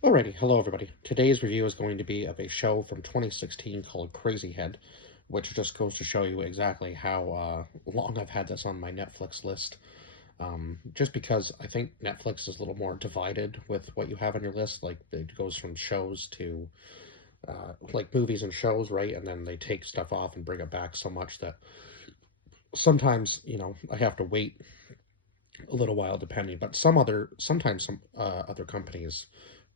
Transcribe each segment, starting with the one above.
Alrighty, hello everybody. Today's review is going to be of a show from 2016 called Crazyhead, which just goes to show you exactly how long I've had this on my Netflix list. Just because I think Netflix is a little more divided with what you have on your list. Like, it goes from shows to like movies and shows, right? And then they take stuff off and bring it back so much that sometimes, I have to wait a little while depending. But sometimes some other companies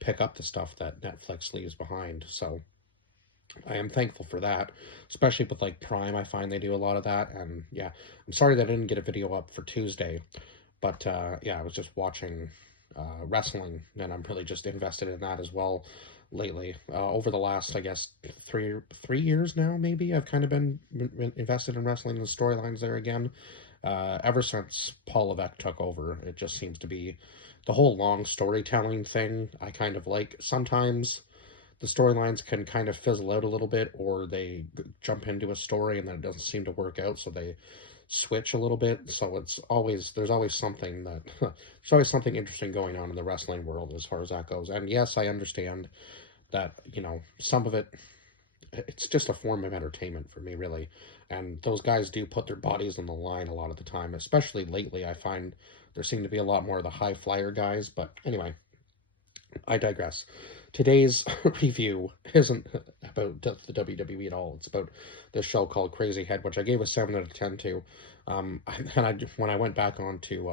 pick up the stuff that Netflix leaves behind. So I am thankful for that, especially with like Prime. I find they do a lot of that. And yeah, I'm sorry that I didn't get a video up for Tuesday, but yeah, I was just watching wrestling, and I'm really just invested in that as well lately. Over the last, I guess, three years now, maybe I've kind of been invested in wrestling and the storylines there again. Ever since Paul Levesque took over, it just seems to be the whole long storytelling thing. I kind of like sometimes the storylines can kind of fizzle out a little bit, or they jump into a story and then it doesn't seem to work out, so they switch a little bit. So there's always something that there's always something interesting going on in the wrestling world as far as that goes. And yes, I understand that some of it's just a form of entertainment for me, really. And those guys do put their bodies on the line a lot of the time, especially lately. I find there seem to be a lot more of the high flyer guys. But anyway, I digress. Today's review isn't about the WWE at all. It's about this show called Crazyhead, which I gave a 7 out of 10 to. And when I went back onto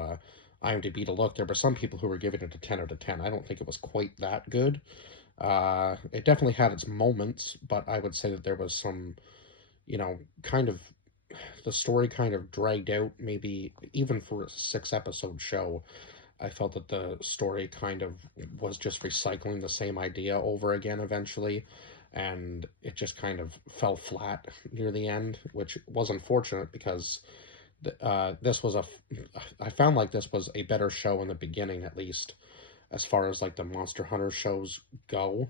IMDb to look, there were some people who were giving it a 10 out of 10. I don't think it was quite that good. It definitely had its moments, but I would say that there was some, kind of the story kind of dragged out, maybe even for a 6 episode show. I felt that the story kind of was just recycling the same idea over again eventually, and it just kind of fell flat near the end, which was unfortunate because this was I found like this was a better show in the beginning, at least as far as like the Monster Hunter shows go.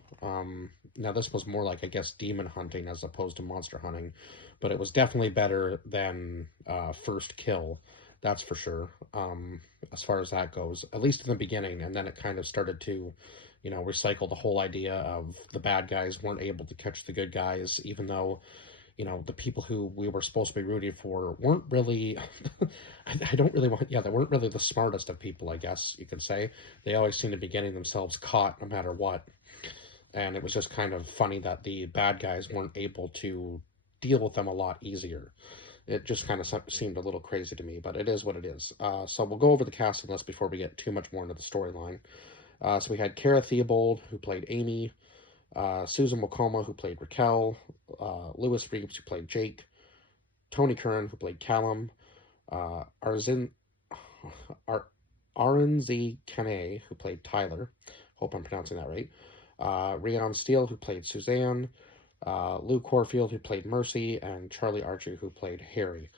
Now this was more like, I guess, demon hunting as opposed to monster hunting, but it was definitely better than First Kill, that's for sure. As far as that goes, at least in the beginning, and then it kind of started to, recycle the whole idea of the bad guys weren't able to catch the good guys, even though the people who we were supposed to be rooting for weren't really, I don't really want, yeah, they weren't really the smartest of people, I guess you could say. They always seem to be getting themselves caught no matter what. And it was just kind of funny that the bad guys weren't able to deal with them a lot easier. It just kind of seemed a little crazy to me, but it is what it is. So we'll go over the casting list before we get too much more into the storyline. So we had Cara Theobald, who played Amy, Susan Wokoma, who played Raquel, Lewis Reeves, who played Jake, Tony Curran, who played Callum, Arzin Ar- Arinze Kane, who played Tyler. Hope I'm pronouncing that right. Rion Steele, who played Suzanne, Lou Corfield, who played Mercy, and Charlie Archer, who played Harry.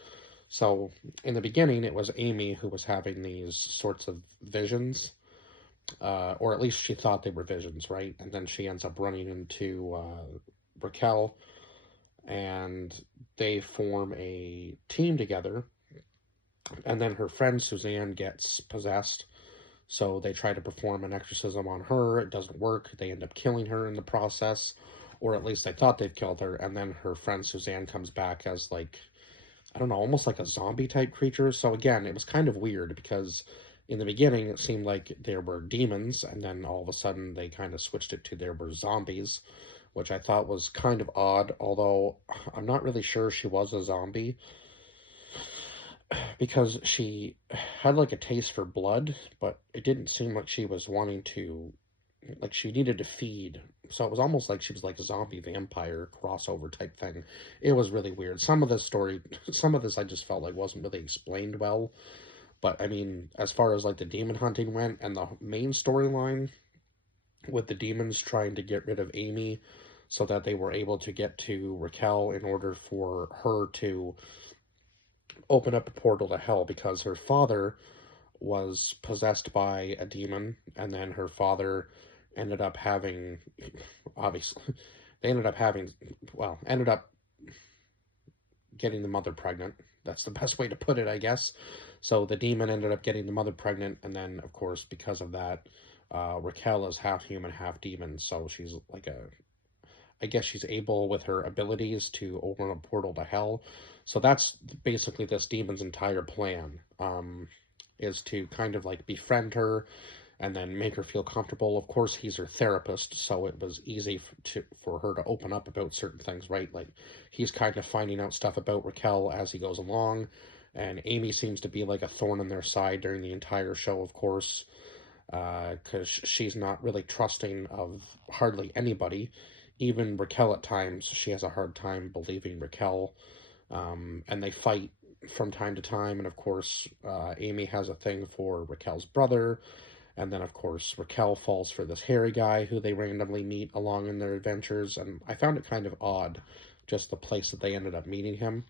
So in the beginning, it was Amy who was having these sorts of visions, or at least she thought they were visions, right? And then she ends up running into Raquel, and they form a team together. And then her friend Suzanne gets possessed, so they try to perform an exorcism on her. It doesn't work. They end up killing her in the process, or at least they thought they'd killed her. And then her friend Suzanne comes back as, like, I don't know, almost like a zombie type creature. So again, it was kind of weird because in the beginning it seemed like there were demons, and then all of a sudden they kind of switched it to there were zombies, which I thought was kind of odd. Although I'm not really sure she was a zombie because she had like a taste for blood, but it didn't seem like she was wanting to, like, she needed to feed. So it was almost like she was like a zombie vampire crossover type thing. It was really weird. Some of this story, some of this I just felt like wasn't really explained well. But I mean, as far as like the demon hunting went and the main storyline with the demons trying to get rid of Amy so that they were able to get to Raquel in order for her to open up a portal to hell because her father was possessed by a demon, and then her father ended up having, obviously, they ended up having, well, ended up getting the mother pregnant. That's the best way to put it, I guess. So the demon ended up getting the mother pregnant, and then, of course, because of that, Raquel is half human, half demon, so she's like a, I guess she's able with her abilities to open a portal to hell. So that's basically this demon's entire plan, is to kind of like befriend her and then make her feel comfortable. Of course, he's her therapist, so it was easy for her to open up about certain things, right? Like, he's kind of finding out stuff about Raquel as he goes along, and Amy seems to be like a thorn in their side during the entire show, of course, because she's not really trusting of hardly anybody. Even Raquel at times, she has a hard time believing Raquel, and they fight from time to time. And of course, Amy has a thing for Raquel's brother, and then, of course, Raquel falls for this hairy guy who they randomly meet along in their adventures. And I found it kind of odd, just the place that they ended up meeting him.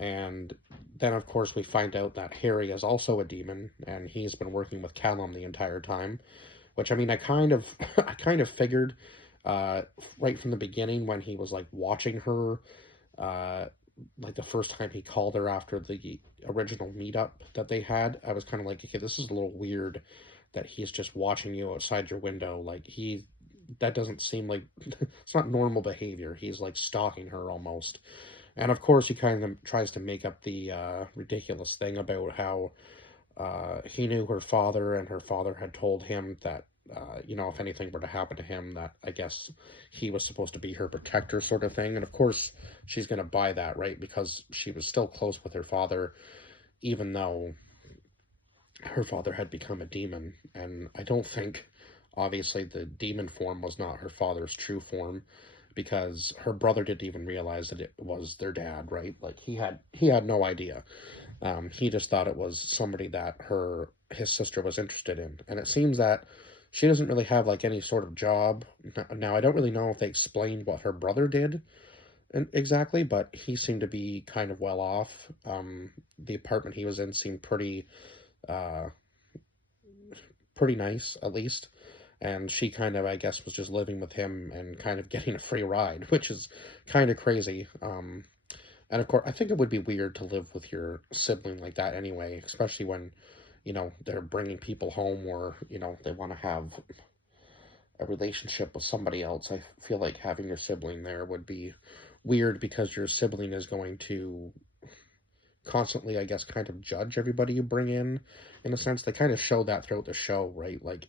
And then, of course, we find out that Harry is also a demon, and he's been working with Callum the entire time. Which, I mean, I kind of, I kind of figured, uh, right from the beginning when he was like watching her, uh, like the first time he called her after the original meetup that they had. I was kind of like, okay, this is a little weird that he's just watching you outside your window. Like, that doesn't seem like, it's not normal behavior. He's like stalking her almost. And of course, he kind of tries to make up the ridiculous thing about how he knew her father, and her father had told him that, if anything were to happen to him, that I guess he was supposed to be her protector, sort of thing. And of course, she's going to buy that, right? Because she was still close with her father, even though her father had become a demon. And I don't think, obviously, the demon form was not her father's true form, because her brother didn't even realize that it was their dad, right? Like, he had no idea. He just thought it was somebody that his sister was interested in, and it seems that she doesn't really have like any sort of job now. I don't really know if they explained what her brother did exactly, but he seemed to be kind of well off. The apartment he was in seemed uh, pretty nice, at least. And she kind of, I guess, was just living with him and kind of getting a free ride, which is kind of crazy. And of course, I think it would be weird to live with your sibling like that anyway, especially when, they're bringing people home, or, they want to have a relationship with somebody else. I feel like having your sibling there would be weird, because your sibling is going to constantly, I guess, kind of judge everybody you bring in a sense. They kind of show that throughout the show, right? Like,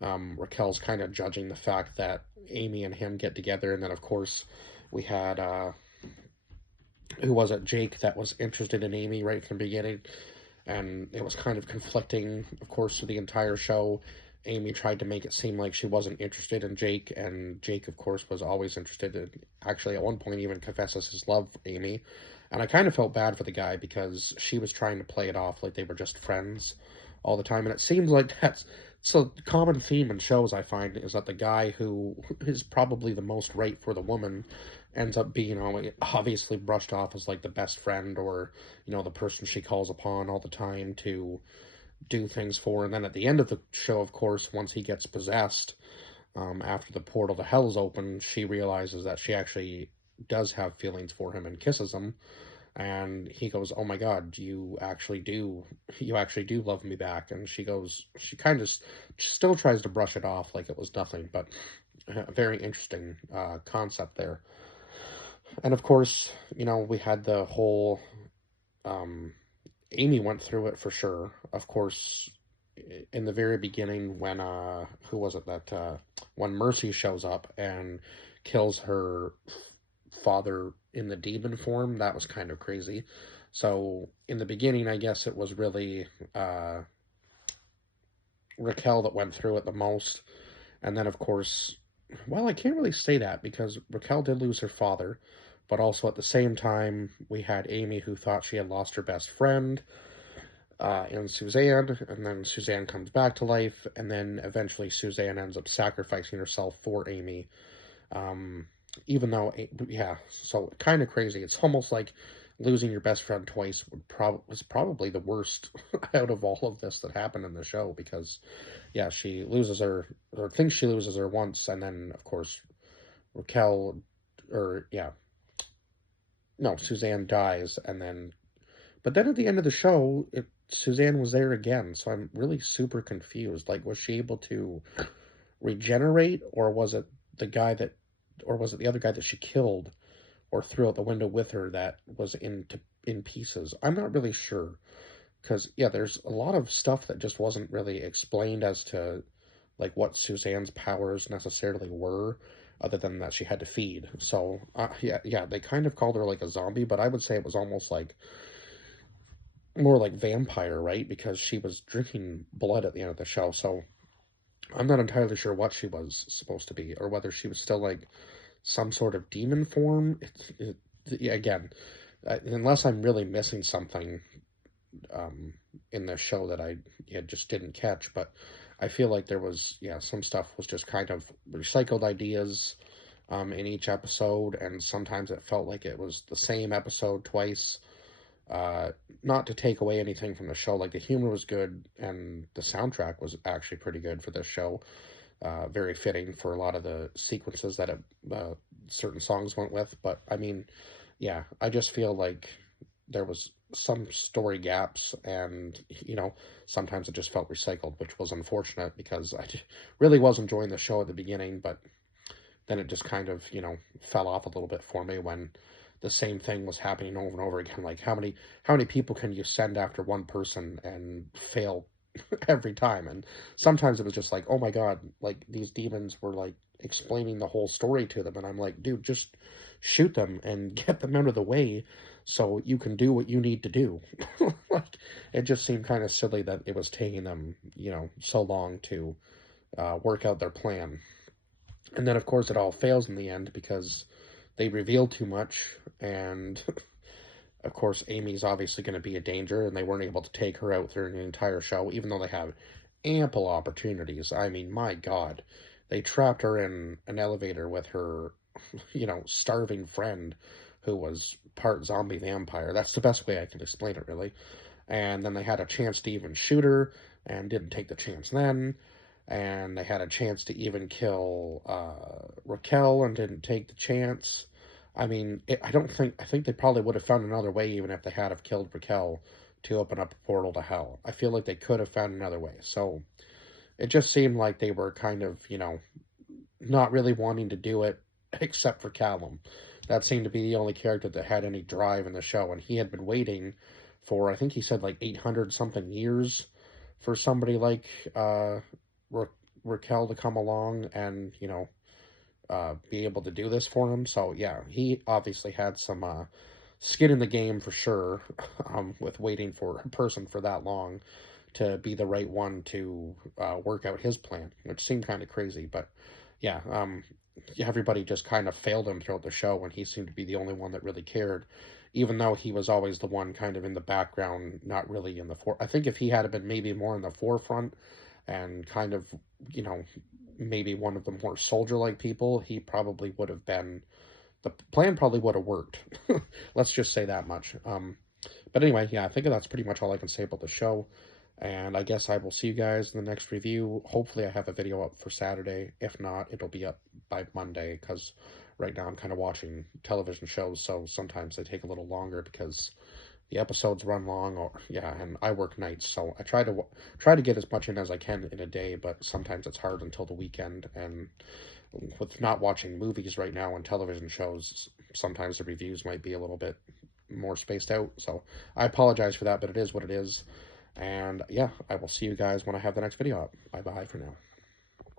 Raquel's kind of judging the fact that Amy and him get together, and then, of course, we had, who was it, Jake, that was interested in Amy right from the beginning, and it was kind of conflicting, of course, through the entire show. Amy tried to make it seem like she wasn't interested in Jake, and Jake, of course, was always interested in, actually, at one point, even confesses his love for Amy. And I kind of felt bad for the guy, because she was trying to play it off like they were just friends all the time. And it seems like that's so common theme in shows, I find, is that the guy who is probably the most right for the woman ends up being obviously brushed off as like the best friend, or the person she calls upon all the time to do things for. And then at the end of the show, of course, once he gets possessed, after the portal to hell is open, she realizes that she actually does have feelings for him and kisses him. And he goes, "Oh my God, you actually do love me back." And she kind of still tries to brush it off like it was nothing, but a very interesting concept there. And of course, we had the whole, um, Amy went through it for sure. Of course, in the very beginning, when who was it that when Mercy shows up and kills her father in the demon form, that was kind of crazy. So in the beginning, I guess it was really Raquel that went through it the most, and then of course, well, I can't really say that, because Raquel did lose her father, but also at the same time, we had Amy, who thought she had lost her best friend, and Suzanne, and then Suzanne comes back to life, and then eventually Suzanne ends up sacrificing herself for Amy. Um, Even though, yeah, so kind of crazy. It's almost like losing your best friend twice was probably the worst out of all of this that happened in the show, because, yeah, she loses her, or thinks she loses her once, and then, of course, Raquel, or, yeah, no, Suzanne dies, and then, but then at the end of the show, it Suzanne was there again, so I'm really super confused. Like, was she able to regenerate, or was it the guy that, or was it the other guy that she killed or threw out the window with her that was in pieces? I'm not really sure because yeah, there's a lot of stuff that just wasn't really explained as to like what Suzanne's powers necessarily were, other than that she had to feed. So yeah, they kind of called her like a zombie, but I would say it was almost like more like vampire, right? Because she was drinking blood at the end of the show. So I'm not entirely sure what she was supposed to be, or whether she was still like some sort of demon form. Yeah, again, unless I'm really missing something um, in the show that I just didn't catch, but I feel like there was, yeah, some stuff was just kind of recycled ideas in each episode, and sometimes it felt like it was the same episode twice. Uh, Not to take away anything from the show, like the humor was good, and the soundtrack was actually pretty good for this show. Very fitting for a lot of the sequences that certain songs went with. But I mean, yeah, I just feel like there was some story gaps, and sometimes it just felt recycled, which was unfortunate because really was enjoying the show at the beginning, but then it just kind of fell off a little bit for me when the same thing was happening over and over again. Like how many people can you send after one person and fail every time? And sometimes it was just like, oh my god, like these demons were like explaining the whole story to them, and I'm like, dude, just shoot them and get them out of the way so you can do what you need to do. Like, it just seemed kind of silly that it was taking them so long to work out their plan. And then of course it all fails in the end because they reveal too much, and of course, Amy's obviously going to be a danger, and they weren't able to take her out through the entire show, even though they have ample opportunities. I mean, my God, they trapped her in an elevator with her, starving friend who was part zombie vampire. That's the best way I can explain it, really. And then they had a chance to even shoot her and didn't take the chance then. And they had a chance to even kill Raquel and didn't take the chance. I mean, I think they probably would have found another way even if they had have killed Raquel to open up a portal to hell. I feel like they could have found another way. So it just seemed like they were kind of, not really wanting to do it except for Callum. That seemed to be the only character that had any drive in the show, and he had been waiting for, I think he said like 800 something years for somebody like Ra- Raquel to come along and, be able to do this for him. So yeah, he obviously had some skin in the game for sure, with waiting for a person for that long to be the right one to work out his plan, which seemed kind of crazy. But yeah, everybody just kind of failed him throughout the show, and he seemed to be the only one that really cared, even though he was always the one kind of in the background, not really in the I think if he had been maybe more in the forefront and kind of, you know, maybe one of the more soldier-like people, he probably would have been, the plan probably would have worked. Let's just say that much. But anyway, yeah, I think that's pretty much all I can say about the show. And I guess I will see you guys in the next review. Hopefully I have a video up for Saturday. If not, it'll be up by Monday, because right now I'm kind of watching television shows, so sometimes they take a little longer because the episodes run long, or yeah, and I work nights, so I try to get as much in as I can in a day, but sometimes it's hard until the weekend. And with not watching movies right now and television shows, sometimes the reviews might be a little bit more spaced out. So I apologize for that, but it is what it is. And yeah, I will see you guys when I have the next video up. Bye bye for now.